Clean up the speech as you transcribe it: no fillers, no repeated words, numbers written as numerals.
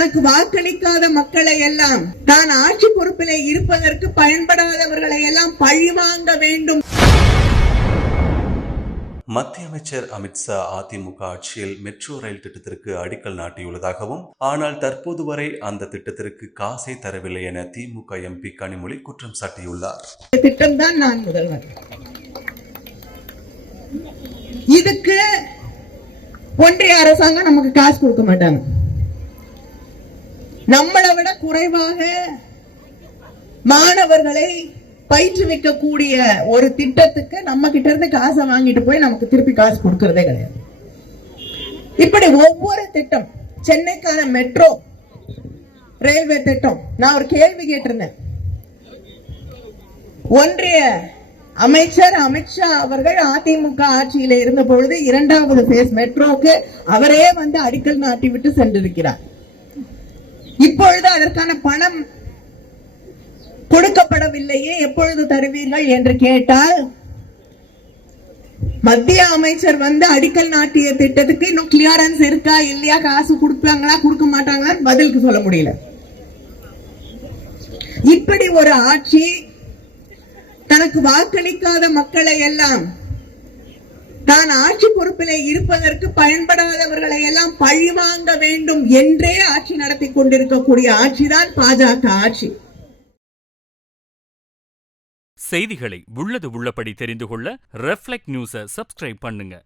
தனக்கு வாக்களிக்காத மக்களை எல்லாம், தான் ஆட்சி பொறுப்பிலே இருப்பதற்கு பயன்படாதவர்களை எல்லாம் பழிவாங்க வேண்டும். மத்திய அமைச்சர் அமித்ஷா அதிமுக ஆட்சியில் மெட்ரோ ரயில் திட்டத்திற்கு அடிக்கல் நாட்டியுள்ளதாகவும், ஆனால் தற்போது வரை அந்த திட்டத்திற்கு காசை தரவில்லை என திமுக எம்பி கனிமொழி குற்றம் சாட்டியுள்ளார். திட்டம் தான் நான் முதல்வர். இதுக்கு ஒன்றிய அரசாங்கம் நமக்கு காசு கொடுக்க மாட்டாங்க. நம்மளை விட குறைவாக மாணவர்களை பயிற்றுவிக்கக்கூடிய ஒரு திட்டத்துக்கு நம்ம கிட்ட இருந்து காசை வாங்கிட்டு போய் நமக்கு திருப்பி காசு கொடுக்கறதே கிடையாது. இப்படி ஒவ்வொரு திட்டம், சென்னைக்கான மெட்ரோ ரயில்வே திட்டம், நான் ஒரு கேள்வி கேட்டிருந்தேன். ஒன்றிய அமைச்சர் அமித்ஷா அவர்கள் அதிமுக ஆட்சியில இருந்த பொழுது 2வது பேஸ் மெட்ரோக்கு அவரே வந்து அடிக்கல் நாட்டி விட்டு சென்றிருக்கிறார். இப்பொழுது அதற்கான பணம் கொடுக்கப்படவில்லையே, எப்பொழுது தருவீர்கள் என்று கேட்டால், மத்திய அமைச்சர் வந்து அடிக்கல் நாட்டிய திட்டத்துக்கு இன்னும் கிளியரன்ஸ் இருக்கா இல்லையா, காசு கொடுப்பாங்களா கொடுக்க மாட்டாங்களா பதிலுக்கு சொல்ல முடியல. இப்படி ஒரு ஆட்சி தனக்கு வாக்களிக்காத மக்களை எல்லாம், தான் ஆட்சி பொறுப்பிலே இருப்பதற்கு பயன்படாதவர்களை எல்லாம் பழிவாங்க வேண்டும் என்றே ஆட்சி நடத்தி கொண்டிருக்கக்கூடிய ஆட்சிதான் பாஜக ஆட்சி. செய்திகளை உள்ளது உள்ளபடி தெரிந்து கொள்ள ரெஃப்ளெக்ட் நியூஸை சப்ஸ்கிரைப் பண்ணுங்க.